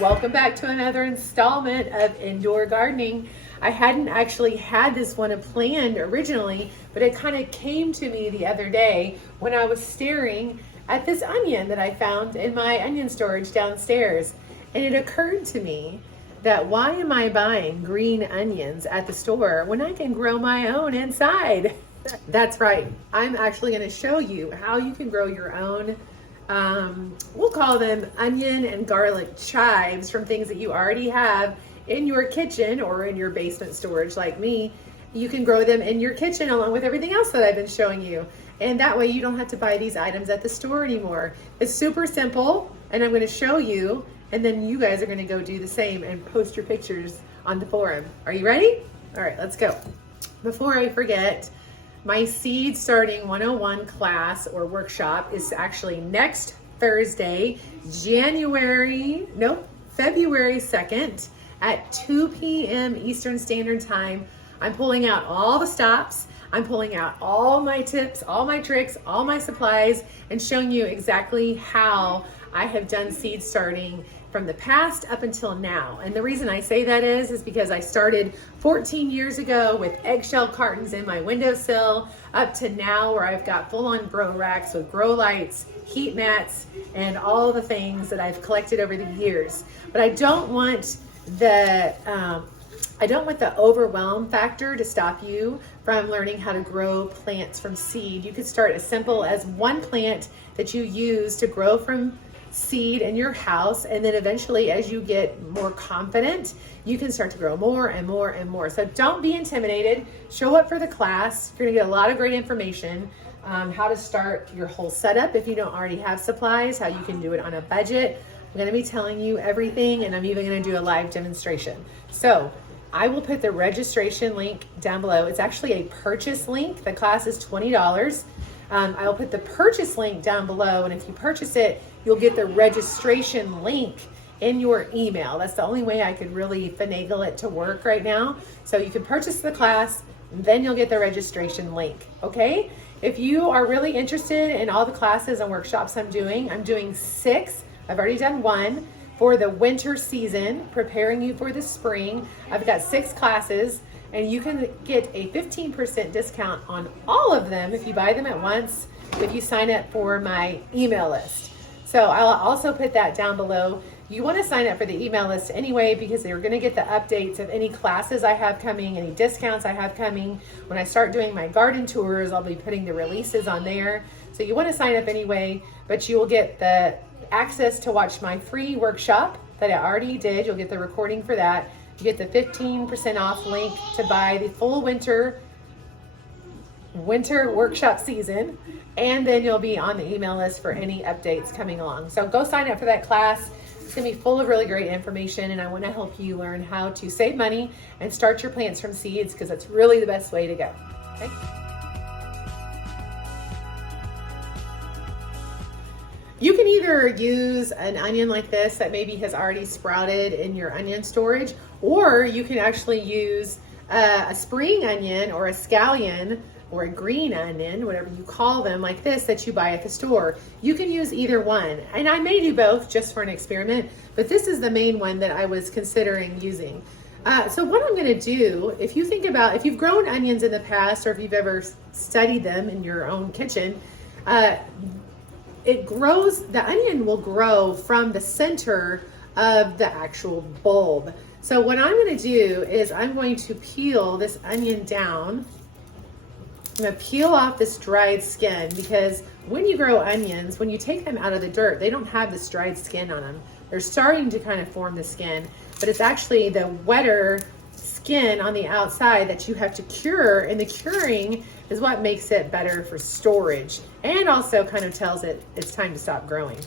Welcome back to another installment of Indoor Gardening. I hadn't actually had this one planned originally, but it kind of came to me the other day when I was staring at this onion that I found in my onion storage downstairs. And it occurred to me that why am I buying green onions at the store when I can grow my own inside? That's right. I'm actually going to show you how you can grow your own we'll call them onion and garlic chives from things that you already have in your kitchen or in your basement storage like me. You can grow them in your kitchen along with everything else that I've been showing you. And that way you don't have to buy these items at the store anymore. It's super simple, and I'm going to show you, and then you guys are going to go do the same and post your pictures on the forum. Are you ready? All right, let's go. Before I forget, my Seed Starting 101 class or workshop is actually next Thursday, February 2nd at 2 p.m. Eastern Standard Time. I'm pulling out all the stops. I'm pulling out all my tips, all my tricks, all my supplies, and showing you exactly how I have done seed starting from the past up until now. And the reason I say that is because I started 14 years ago with eggshell cartons in my windowsill up to now where I've got full-on grow racks with grow lights, heat mats, and all the things that I've collected over the years. But I don't want the overwhelm factor to stop you from learning how to grow plants from seed. You could start as simple as one plant that you use to grow from seed in your house, and then eventually as you get more confident you can start to grow more and more and more. So don't be intimidated. Show up for the class. You're gonna get a lot of great information, how to start your whole setup if you don't already have supplies, how you can do it on a budget. I'm gonna be telling you everything, and I'm even gonna do a live demonstration. So I will put the registration link down below. It's actually a purchase link. The class is $20. I'll put the purchase link down below, and if you purchase it, you'll get the registration link in your email. That's the only way I could really finagle it to work right now. So you can purchase the class, and then you'll get the registration link, okay? If you are really interested in all the classes and workshops I'm doing 6. I've already done 1 for the winter season, preparing you for the spring. I've got 6 classes, and you can get a 15% discount on all of them if you buy them at once, if you sign up for my email list. So I'll also put that down below. You want to sign up for the email list anyway, because you're going to get the updates of any classes I have coming, any discounts I have coming. When I start doing my garden tours, I'll be putting the releases on there. So you want to sign up anyway, but you will get the access to watch my free workshop that I already did. You'll get the recording for that. You get the 15% off link to buy the full winter workshop season, and then you'll be on the email list for any updates coming along. So go sign up for that class. It's gonna be full of really great information, and I want to help you learn how to save money and start your plants from seeds, because that's really the best way to go. Okay? You can either use an onion like this that maybe has already sprouted in your onion storage, or you can actually use a spring onion or a scallion or a green onion, whatever you call them, like this, that you buy at the store. You can use either one. And I may do both just for an experiment, but this is the main one that I was considering using. So what I'm gonna do, if you think about, if you've grown onions in the past, or if you've ever studied them in your own kitchen, the onion will grow from the center of the actual bulb. So what I'm gonna do is I'm going to peel this onion down. I'm gonna peel off this dried skin, because when you grow onions, when you take them out of the dirt, they don't have this dried skin on them. They're starting to kind of form the skin, but it's actually the wetter skin on the outside that you have to cure, and the curing is what makes it better for storage, and also kind of tells it it's time to stop growing.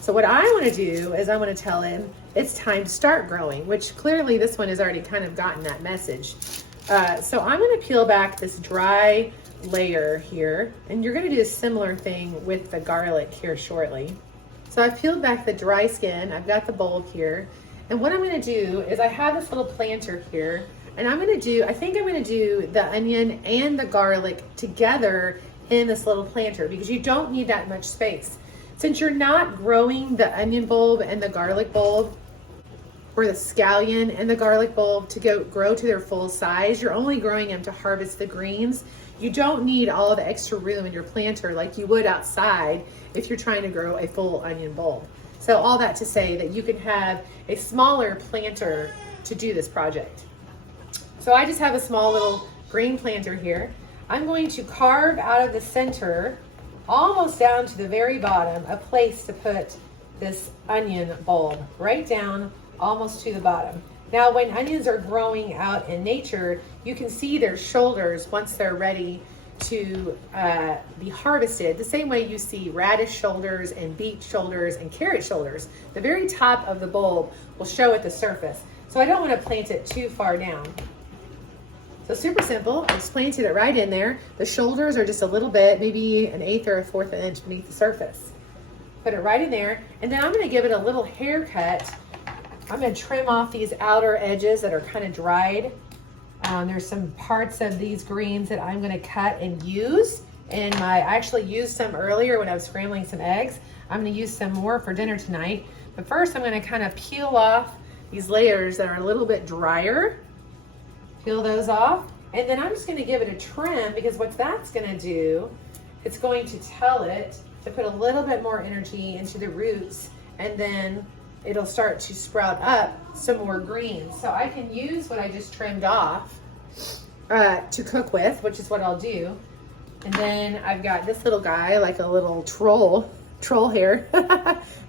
So what I want to do is I want to tell him it's time to start growing, which clearly this one has already kind of gotten that message. So I'm going to peel back this dry layer here, and you're going to do a similar thing with the garlic here shortly. So I've peeled back the dry skin. I've got the bulb here, and what I'm going to do is I have this little planter here, and I think I'm going to do the onion and the garlic together in this little planter, because you don't need that much space. Since you're not growing the onion bulb and the garlic bulb for the scallion and the garlic bulb to grow to their full size. You're only growing them to harvest the greens. You don't need all of the extra room in your planter like you would outside if you're trying to grow a full onion bulb. So all that to say that you can have a smaller planter to do this project. So I just have a small little green planter here. I'm going to carve out of the center, almost down to the very bottom, a place to put this onion bulb, right down almost to the bottom. Now, when onions are growing out in nature, you can see their shoulders once they're ready to be harvested, the same way you see radish shoulders and beet shoulders and carrot shoulders. The very top of the bulb will show at the surface. So I don't want to plant it too far down. So super simple, I just planted it right in there. The shoulders are just a little bit, maybe an 1/8 or a 1/4 inch beneath the surface. Put it right in there, and then I'm gonna give it a little haircut. I'm gonna trim off these outer edges that are kind of dried. There's some parts of these greens that I'm gonna cut and use. And I actually used some earlier when I was scrambling some eggs. I'm gonna use some more for dinner tonight. But first I'm gonna kind of peel off these layers that are a little bit drier. Peel those off. And then I'm just gonna give it a trim, because what that's gonna do, it's going to tell it to put a little bit more energy into the roots, and then it'll start to sprout up some more greens. So I can use what I just trimmed off to cook with, which is what I'll do. And then I've got this little guy, like a little troll hair,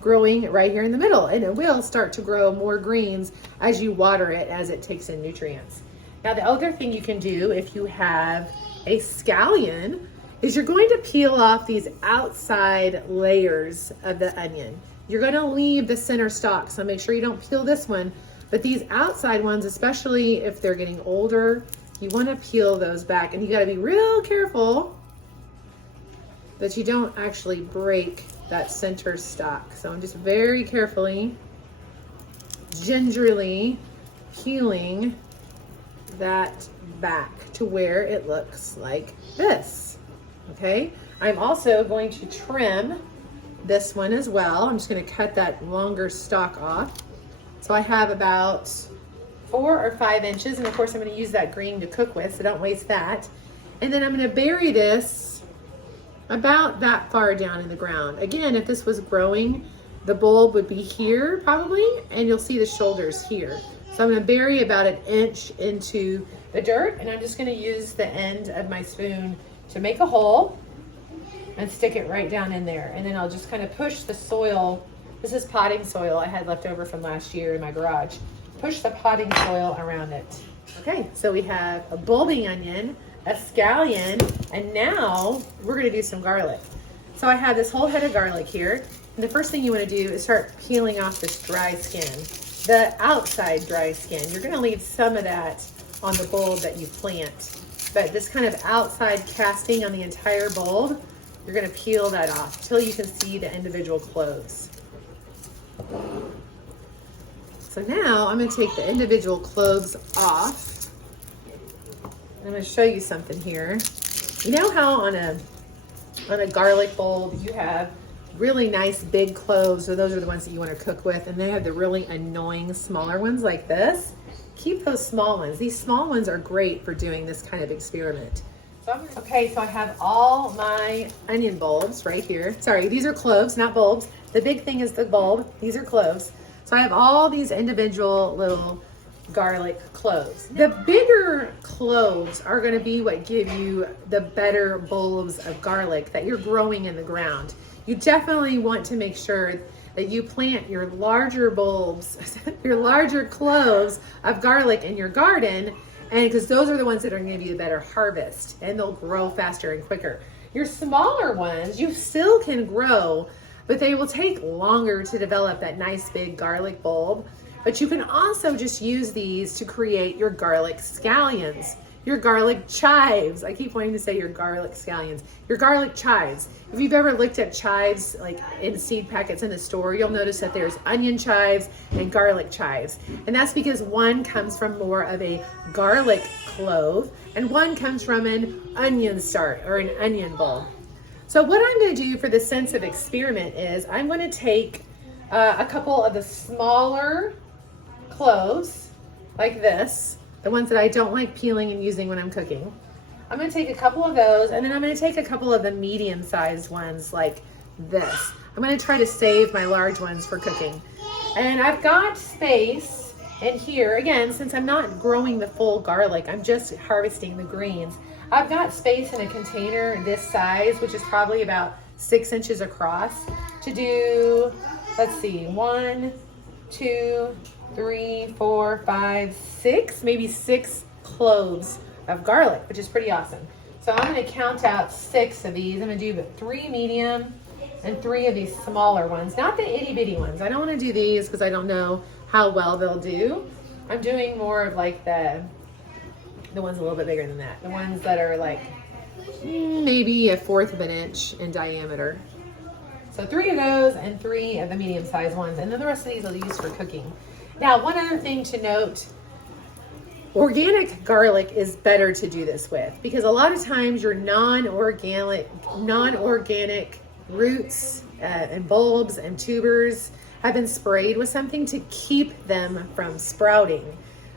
growing right here in the middle. And it will start to grow more greens as you water it, as it takes in nutrients. Now, the other thing you can do if you have a scallion is you're going to peel off these outside layers of the onion. You're going to leave the center stalk, so make sure you don't peel this one. But these outside ones, especially if they're getting older, you want to peel those back. And you got to be real careful that you don't actually break that center stalk. So I'm just very carefully, gingerly peeling that back to where it looks like this. Okay, I'm also going to trim this one as well. I'm just going to cut that longer stalk off. So I have about 4 or 5 inches, and of course I'm going to use that green to cook with, so don't waste that. And then I'm going to bury this about that far down in the ground. Again, if this was growing, the bulb would be here probably, and you'll see the shoulders here. So I'm going to bury about 1 inch into the dirt, and I'm just going to use the end of my spoon to make a hole and stick it right down in there. And then I'll just kind of push the soil. This is potting soil I had left over from last year in my garage. Push the potting soil around it. Okay, so we have a bulbing onion, a scallion, and now we're going to do some garlic. So I have this whole head of garlic here. And the first thing you want to do is start peeling off this dry skin, the outside dry skin. You're going to leave some of that on the bulb that you plant. But this kind of outside casting on the entire bulb, you're going to peel that off until you can see the individual cloves. So now I'm going to take the individual cloves off. I'm going to show you something here. You know how on a garlic bulb you have really nice big cloves, or those are the ones that you want to cook with, and they have the really annoying smaller ones like this? Keep those small ones. These small ones are great for doing this kind of experiment. Okay, so I have all my onion bulbs right here. Sorry, these are cloves, not bulbs. The big thing is the bulb. These are cloves. So I have all these individual little garlic cloves. The bigger cloves are going to be what give you the better bulbs of garlic that you're growing in the ground. You definitely want to make sure that you plant your larger bulbs, your larger cloves of garlic in your garden, and because those are the ones that are going to give you the better harvest, and they'll grow faster and quicker. Your smaller ones, you still can grow, but they will take longer to develop that nice big garlic bulb. But you can also just use these to create your garlic scallions, your garlic chives. I keep wanting to say your garlic scallions, your garlic chives. If you've ever looked at chives like in seed packets in the store, you'll notice that there's onion chives and garlic chives. And that's because one comes from more of a garlic clove and one comes from an onion start or an onion bulb. So what I'm going to do for the sense of experiment is I'm going to take a couple of the smaller cloves, like this, the ones that I don't like peeling and using when I'm cooking. I'm gonna take a couple of those, and then I'm gonna take a couple of the medium-sized ones like this. I'm gonna try to save my large ones for cooking. And I've got space in here, again, since I'm not growing the full garlic, I'm just harvesting the greens. I've got space in a container this size, which is probably about 6 inches across, to do, let's see, 1, 2, 3, 4, 5, 6, maybe 6 cloves of garlic, which is pretty awesome. So I'm gonna count out 6 of these. I'm gonna do 3 medium and 3 of these smaller ones, not the itty bitty ones. I don't wanna do these because I don't know how well they'll do. I'm doing more of like the ones a little bit bigger than that. The ones that are like maybe 1/4 of an inch in diameter. So 3 of those and 3 of the medium-sized ones. And then the rest of these I'll use for cooking. Now, one other thing to note, organic garlic is better to do this with because a lot of times your non-organic roots and bulbs and tubers have been sprayed with something to keep them from sprouting.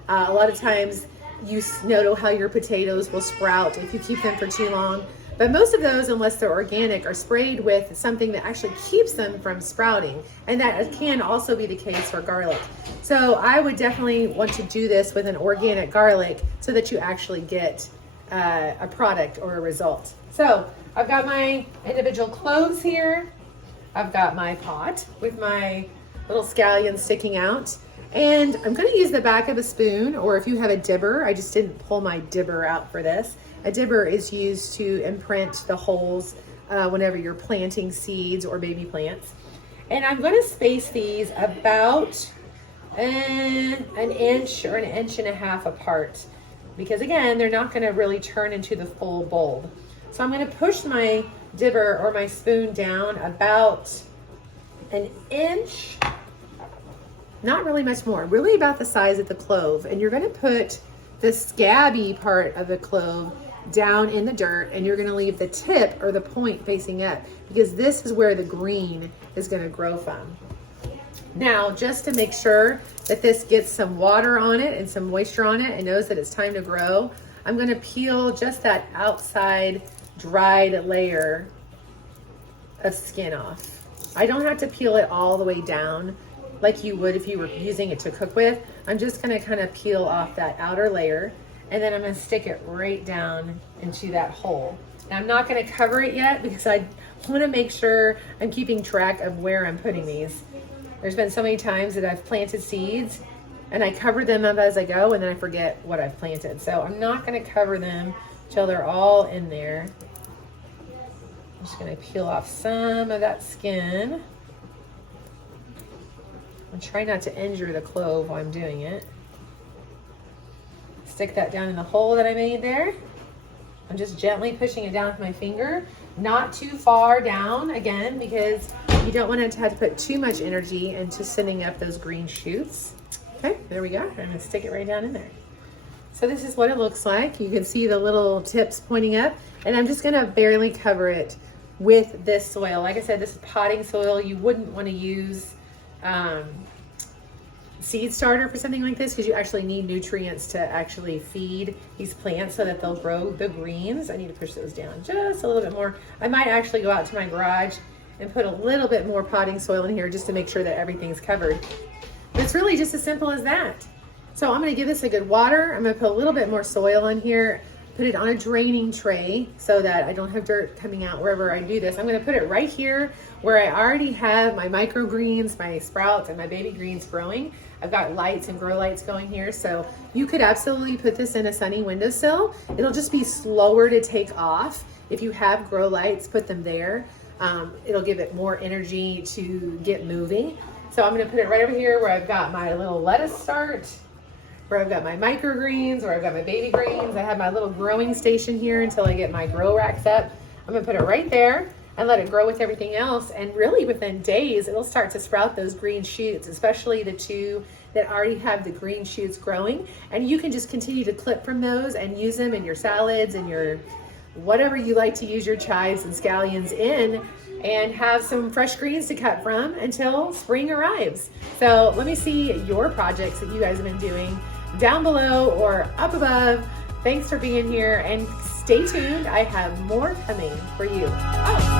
A lot of times you know how your potatoes will sprout if you keep them for too long. But most of those, unless they're organic, are sprayed with something that actually keeps them from sprouting. And that can also be the case for garlic. So I would definitely want to do this with an organic garlic so that you actually get a product or a result. So I've got my individual cloves here. I've got my pot with my little scallions sticking out. And I'm gonna use the back of a spoon, or if you have a dibber, I just didn't pull my dibber out for this. A dibber is used to imprint the holes whenever you're planting seeds or baby plants. And I'm gonna space these about an inch or an inch and a half apart because again, they're not gonna really turn into the full bulb. So I'm gonna push my dibber or my spoon down about an inch, not really much more, really about the size of the clove. And you're gonna put the scabby part of the clove down in the dirt, and you're gonna leave the tip or the point facing up because this is where the green is gonna grow from. Now, just to make sure that this gets some water on it and some moisture on it and knows that it's time to grow, I'm gonna peel just that outside dried layer of skin off. I don't have to peel it all the way down like you would if you were using it to cook with. I'm just gonna kind of peel off that outer layer, and then I'm gonna stick it right down into that hole. Now I'm not gonna cover it yet because I wanna make sure I'm keeping track of where I'm putting these. There's been so many times that I've planted seeds and I cover them up as I go and then I forget what I've planted. So I'm not gonna cover them till they're all in there. I'm just gonna peel off some of that skin. And try not to injure the clove while I'm doing it. Stick that down in the hole that I made there. I'm just gently pushing it down with my finger, not too far down again, because you don't want to have to put too much energy into sending up those green shoots. Okay, there we go. I'm gonna stick it right down in there. So this is what it looks like. You can see the little tips pointing up, and I'm just gonna barely cover it with this soil. Like I said, this is potting soil. You wouldn't want to use seed starter for something like this because you actually need nutrients to actually feed these plants so that they'll grow the greens. I need to push those down just a little bit more. I might actually go out to my garage and put a little bit more potting soil in here just to make sure that everything's covered. But it's really just as simple as that. So I'm gonna give this a good water. I'm gonna put a little bit more soil in here, put it on a draining tray so that I don't have dirt coming out wherever I do this. I'm gonna put it right here where I already have my microgreens, my sprouts, and my baby greens growing. I've got lights and grow lights going here, so you could absolutely put this in a sunny windowsill. It'll just be slower to take off. If you have grow lights, put them there. It'll give it more energy to get moving. So I'm gonna put it right over here where I've got my little lettuce start, where I've got my microgreens, where I've got my baby greens. I have my little growing station here until I get my grow racks up. I'm gonna put it right there and let it grow with everything else. And really within days, it'll start to sprout those green shoots, especially the two that already have the green shoots growing. And you can just continue to clip from those and use them in your salads and your whatever you like to use your chives and scallions in. and have some fresh greens to cut from until spring arrives. So let me see your projects that you guys have been doing down below or up above. Thanks for being here and stay tuned. I have more coming for you. Oh.